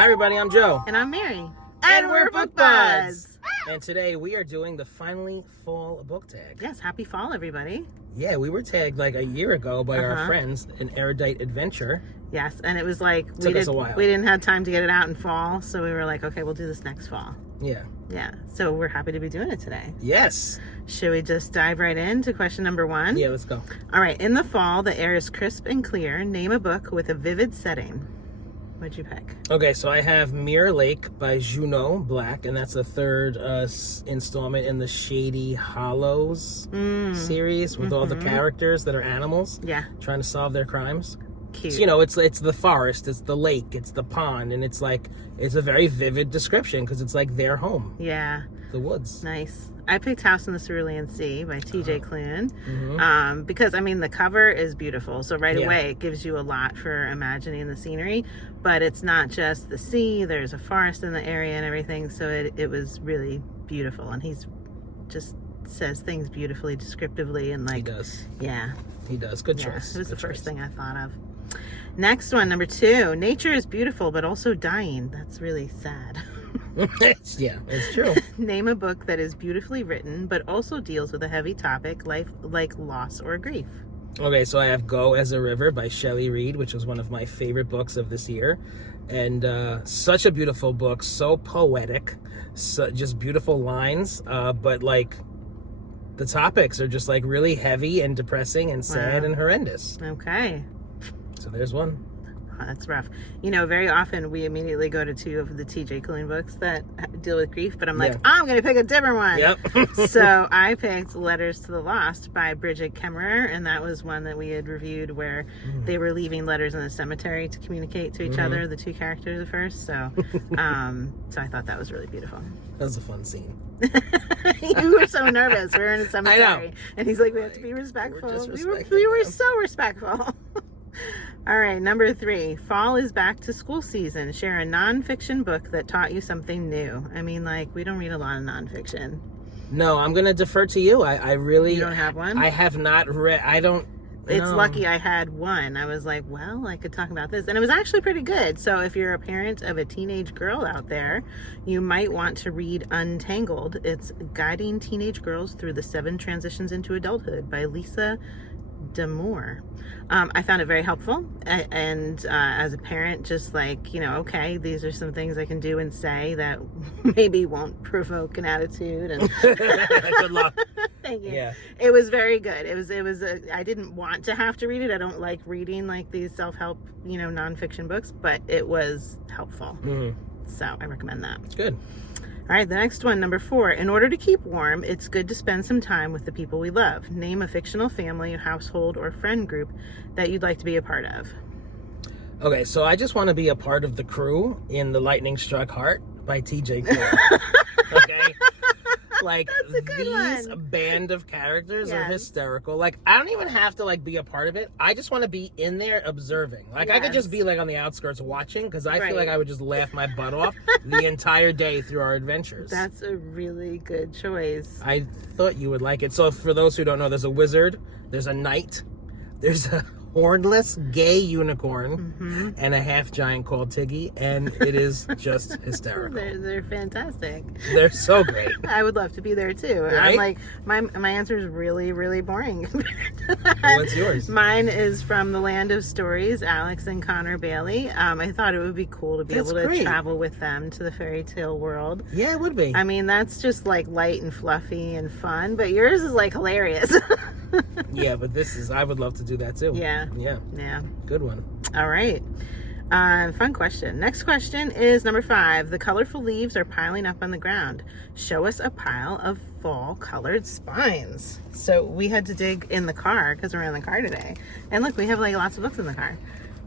Hi everybody, I'm Joe. And I'm Mary. And we're Book Buds. And today we are doing the Finally Fall book tag. Yes, happy fall, everybody. Yeah, we were tagged like a year ago by our friends, An Erudite Adventure. Yes, and it was like Took us a while. We didn't have time to get it out in fall, so we were like, okay, we'll do this next fall. Yeah. Yeah, so we're happy to be doing it today. Yes. Should we just dive right into question number 1? Yeah, let's go. All right, in the fall, the air is crisp and clear. Name a book with a vivid setting. What'd you pick? Okay, so I have Mirror Lake by Junot Black, and that's the third installment in the Shady Hollows series with all the characters that are animals. Yeah. Trying to solve their crimes. Cute. So, it's the forest, it's the lake, it's the pond, and it's a very vivid description because it's like their home. Yeah. The woods. Nice. I picked House in the Cerulean Sea by T.J. Klune because, the cover is beautiful. So right away, it gives you a lot for imagining the scenery. But it's not just the sea. There's a forest in the area and everything. So it was really beautiful. And he's just says things beautifully, descriptively. And He does. Yeah. He does. Good choice. It was Good the first choice. thing I thought of. Next one, number 2. Nature is beautiful, but also dying. That's really sad. Yeah, it's true. Name a book that is beautifully written, but also deals with a heavy topic like loss or grief. Okay, so I have Go as a River by Shelley Reed, which was one of my favorite books of this year. And such a beautiful book, so poetic, just beautiful lines, but the topics are just really heavy and depressing and sad and horrendous. Okay. So there's one. That's rough. Very often we immediately go to 2 of the T.J. Klune books that deal with grief, but I'm like, I'm going to pick a different one. Yep. So I picked Letters to the Lost by Bridget Kemmerer, and that was one that we had reviewed where they were leaving letters in the cemetery to communicate to each other, the 2 characters at first. So, so I thought that was really beautiful. That was a fun scene. You were so nervous. We were in a cemetery. I know. And he's like, we have to be respectful. We're We were so respectful. All right, number 3. Fall is back to school season. Share a nonfiction book that taught you something new. We don't read a lot of nonfiction. No, I'm going to defer to you. I really... You don't have one? I have not read... I don't... It's no. lucky I had one. I was like, well, I could talk about this. And it was actually pretty good. So if you're a parent of a teenage girl out there, you might want to read Untangled. It's Guiding Teenage Girls Through the 7 Transitions into Adulthood by Lisa D'Amour. I found it very helpful, and as a parent, just okay, these are some things I can do and say that maybe won't provoke an attitude. And Good luck. Thank you. Yeah. It was very good. It was. I didn't want to have to read it. I don't like reading these self-help, nonfiction books, but it was helpful. So I recommend that. Good. All right, the next one, number 4. In order to keep warm, it's good to spend some time with the people we love. Name a fictional family, household, or friend group that you'd like to be a part of. Okay, so I just want to be a part of the crew in The Lightning Struck Heart by T.J. Klune. Okay? That's a good these one. band of characters are Yes. hysterical. I don't even have to be a part of it. I just want to be in there observing. I could just be on the outskirts watching because I feel like I would just laugh my butt off the entire day through our adventures. That's a really good choice. I thought you would like it. So for those who don't know, there's a wizard, there's a knight, there's a hornless gay unicorn, and a half giant called Tiggy, and it is just hysterical. They're fantastic. They're so great. I would love to be there too. Right? I'm my answer is really, really boring. What's yours? Mine is from The Land of Stories, Alex and Connor Bailey. I thought it would be cool to be able to travel with them to the fairy tale world. Yeah, it would be. That's just light and fluffy and fun, but yours is hilarious. Yeah, but I would love to do that too. Yeah. Yeah. Good one. All right. Fun question. Next question is number 5. The colorful leaves are piling up on the ground. Show us a pile of fall colored spines. So we had to dig in the car because we're in the car today. And look, we have lots of books in the car.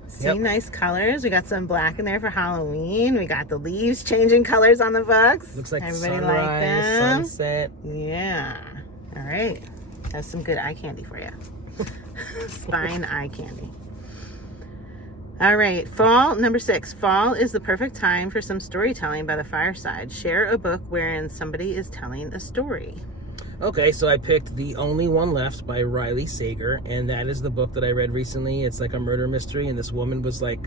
See, nice colors. We got some black in there for Halloween. We got the leaves changing colors on the books. Looks like everybody sunrise, like them. sunset. Yeah. All right. That's some good eye candy for you. Spine eye candy. All right, fall, number 6. Fall is the perfect time for some storytelling by the fireside. Share a book wherein somebody is telling a story. Okay, so I picked The Only One Left by Riley Sager, and that is the book that I read recently. It's like a murder mystery, and this woman was like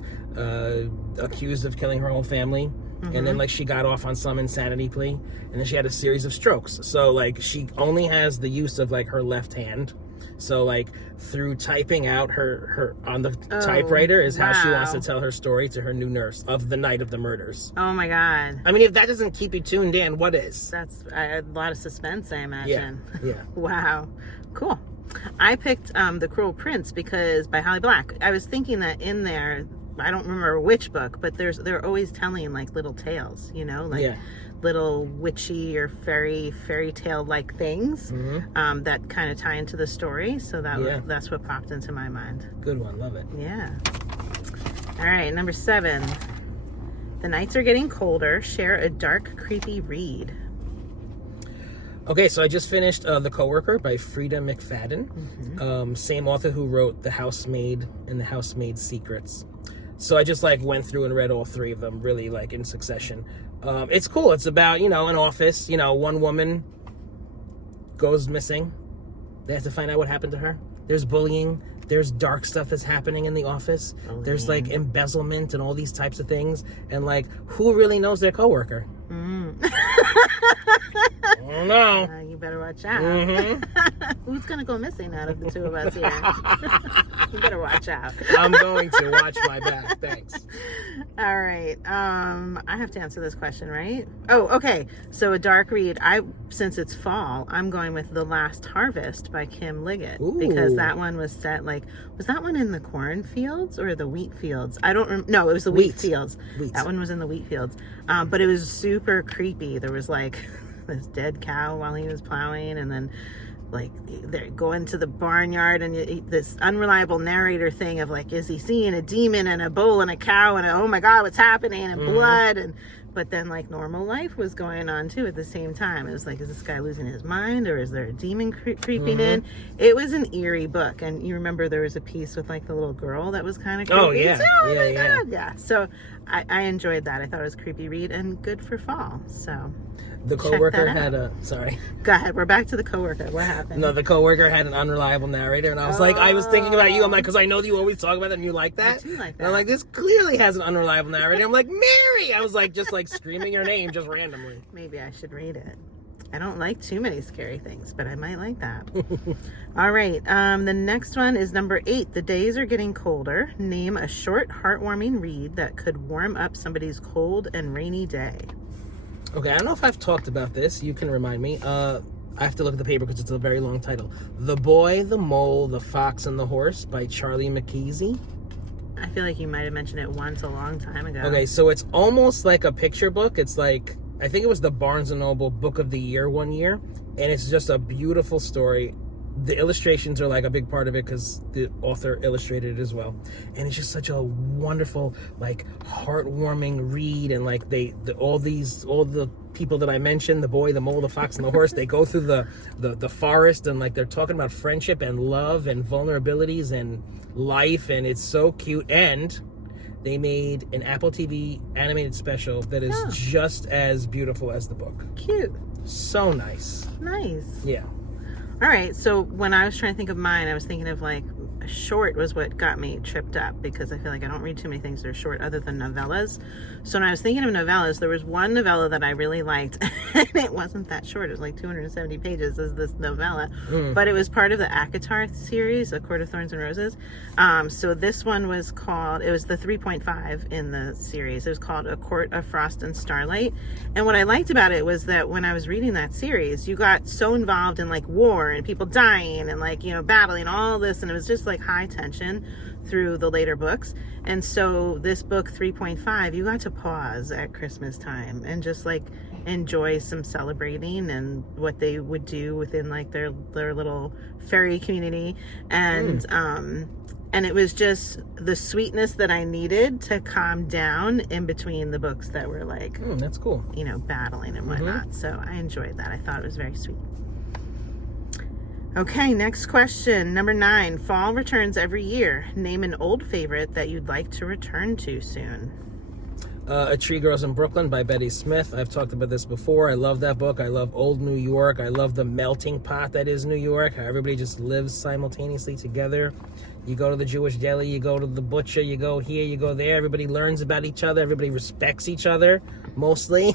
accused of killing her whole family. And then like she got off on some insanity plea, and then she had a series of strokes. So like she only has the use of like her left hand. So like through typing out her on the typewriter is how she wants to tell her story to her new nurse of the night of the murders. Oh my God. I mean, if that doesn't keep you tuned in, what is? That's a lot of suspense, I imagine. Yeah. Wow. Cool. I picked The Cruel Prince because by Holly Black. I was thinking that in there, I don't remember which book, but they're always telling like little tales, you know, like little witchy or fairy tale like things that kind of tie into the story. So that's what popped into my mind. Good one, love it. Yeah. All right, number 7. The nights are getting colder. Share a dark, creepy read. Okay, so I just finished The Coworker by Frida McFadden. Same author who wrote The Housemaid and The Housemaid's Secrets. So I just like went through and read all 3 of them really like in succession. It's cool. It's about, you know, an office, you know, one woman goes missing. They have to find out what happened to her. There's bullying. There's dark stuff that's happening in the office. There's like embezzlement and all these types of things. And like, who really knows their coworker? I don't know. You better watch out. Who's going to go missing out of the 2 of us here? You better watch out. I'm going to watch my back. Thanks. All right. I have to answer this question, right? Oh, okay. So a dark read. Since it's fall, I'm going with The Last Harvest by Kim Liggett. Ooh. Because that one was set like, was that one in the cornfields or the wheat fields? I don't no, it was the wheat fields. That one was in the wheat fields. But it was super creepy. There was like this dead cow while he was plowing, and then like they're going to the barnyard, and this unreliable narrator thing of like, is he seeing a demon and a bull and a cow and oh my God, what's happening, and blood, but then like normal life was going on too at the same time. It was like, is this guy losing his mind, or is there a demon creeping in? It was an eerie book, and you remember there was a piece with like the little girl that was kind of creepy. Oh yeah. Yeah. So I enjoyed that. I thought it was a creepy read and good for fall. So The Coworker had a sorry. Go ahead. We're back to The Coworker. What happened? No, The Coworker had an unreliable narrator, and I was like, I was thinking about you. I'm like, because I know that you always talk about that and you like that. I do like that. And I'm like, this clearly has an unreliable narrator. I'm like, Mary. I was like, just like screaming your name just randomly. Maybe I should read it. I don't like too many scary things, but I might like that. All right. The next one is number 8. The days are getting colder. Name a short, heartwarming read that could warm up somebody's cold and rainy day. Okay, I don't know if I've talked about this. You can remind me. I have to look at the paper because it's a very long title. The Boy, the Mole, the Fox, and the Horse by Charlie McKeesey. I feel like you might have mentioned it once a long time ago. Okay, so it's almost like a picture book. It's like, I think it was the Barnes & Noble Book of the Year one year. And it's just a beautiful story. The illustrations are like a big part of it because the author illustrated it as well. And it's just such a wonderful, like, heartwarming read. And like all the people that I mentioned, the boy, the mole, the fox, and the horse, they go through the forest, and like they're talking about friendship and love and vulnerabilities and life, and it's so cute. And they made an Apple TV animated special that is just as beautiful as the book. Cute. So nice. Nice. Yeah. All right, so when I was trying to think of mine, I was thinking of like short was what got me tripped up, because I feel like I don't read too many things that are short other than novellas. So when I was thinking of novellas, there was one novella that I really liked, and it wasn't that short. It was like 270 pages as this novella, but it was part of the ACOTAR series, A Court of Thorns and Roses. So this one was called, it was the 3.5 in the series. It was called A Court of Frost and Starlight. And what I liked about it was that when I was reading that series, you got so involved in like war and people dying and like, you know, battling, all this, and it was just like high tension through the later books. And so this book 3.5, you got to pause at Christmas time and just like enjoy some celebrating and what they would do within like their little fairy community. And and it was just the sweetness that I needed to calm down in between the books that were like, that's cool, you know, battling and whatnot. So I enjoyed that. I thought it was very sweet. Okay, next question. Number 9. Fall returns every year. Name an old favorite that you'd like to return to soon. A Tree Grows in Brooklyn by Betty Smith. I've talked about this before. I love that book. I love old New York. I love the melting pot that is New York, how everybody just lives simultaneously together. You go to the Jewish deli, you go to the butcher, you go here, you go there. Everybody learns about each other. Everybody respects each other, mostly.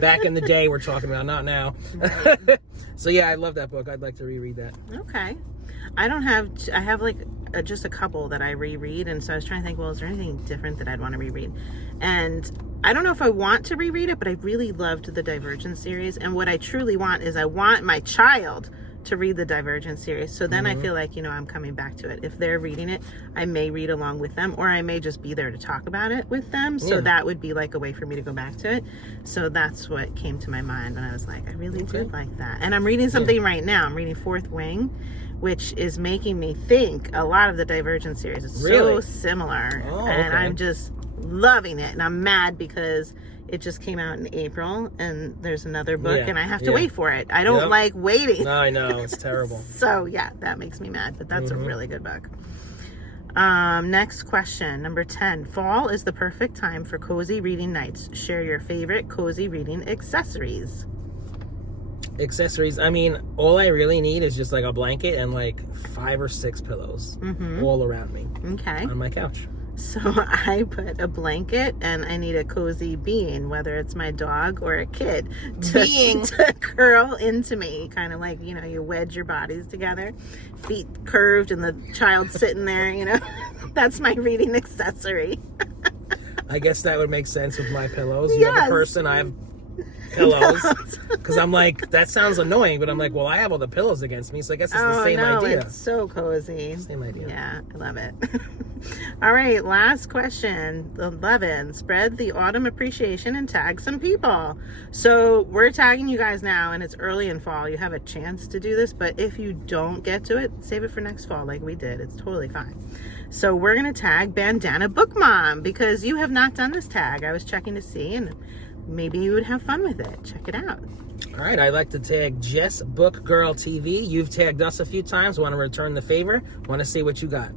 Back in the day, we're talking about, not now. Right. So yeah, I love that book. I'd like to reread that. Okay. I have like just a couple that I reread, and so I was trying to think, well, is there anything different that I'd want to reread? And I don't know if I want to reread it, but I really loved the Divergent series, and what I truly want is I want my child to read the Divergent series, so then I feel like, you know, I'm coming back to it. If they're reading it, I may read along with them, or I may just be there to talk about it with them, so that would be like a way for me to go back to it. So that's what came to my mind, and I was like, I really did like that. And I'm reading something right now. I'm reading Fourth Wing, which is making me think a lot of the Divergent series. It's so similar, and I'm just loving it. And I'm mad because it just came out in April, and there's another book, and I have to wait for it. I don't like waiting. No, I know, it's terrible. So yeah, that makes me mad, but that's a really good book. Next question, number 10. Fall is the perfect time for cozy reading nights. Share your favorite cozy reading accessories. Accessories, I mean, all I really need is just like a blanket and like 5 or 6 pillows all around me on my couch. So I put a blanket, and I need a cozy being, whether it's my dog or a kid, to curl into me, kind of like, you know, you wedge your bodies together, feet curved, and the child sitting there, you know. That's my reading accessory. I guess that would make sense with my pillows. You have a person, I have pillows, because I'm like, that sounds annoying, but I'm like, well, I have all the pillows against me, so I guess it's the same idea. It's so cozy. Same idea. Yeah, I love it. All right, last question, 11. Spread the autumn appreciation and tag some people. So we're tagging you guys now, and it's early in fall. You have a chance to do this, but if you don't get to it, save it for next fall like we did. It's totally fine. So we're going to tag Bandana Book Mom, because you have not done this tag. I was checking to see, and maybe you would have fun with it. Check it out. All right, I'd like to tag Jess Book Girl TV. You've tagged us a few times. Want to return the favor? Want to see what you got?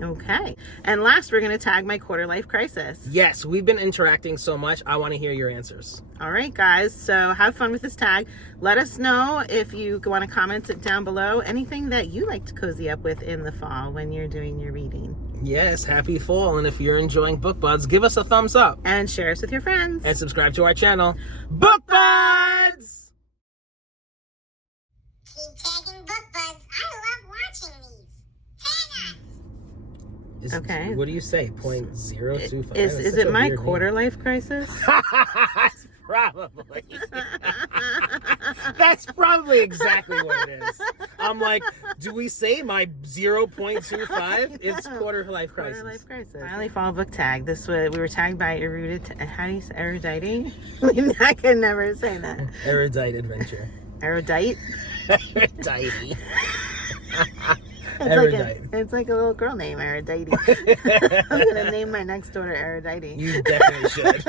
Okay. And last, we're going to tag my quarter life crisis. Yes, we've been interacting so much. I want to hear your answers. All right, guys. So have fun with this tag. Let us know if you want to comment it down below. Anything that you like to cozy up with in the fall when you're doing your reading. Yes, happy fall. And if you're enjoying Book Buds, give us a thumbs up. And share us with your friends. And subscribe to our channel. Book Buds! Keep tagging Book Buds. I love watching these. Tag us. Okay. What do you say? 0.025? Is it my quarter life crisis? Probably. That's probably exactly what it is. I'm like, do we say my 0.25? It's quarter life crisis. Quarter life crisis. Finally, fall book tag. This was, we were tagged by how do you say erudite? I can never say that. Erudite adventure. Erudite? Erudite. It's like a little girl name, Erudite. I'm gonna name my next daughter Erudite. You definitely should.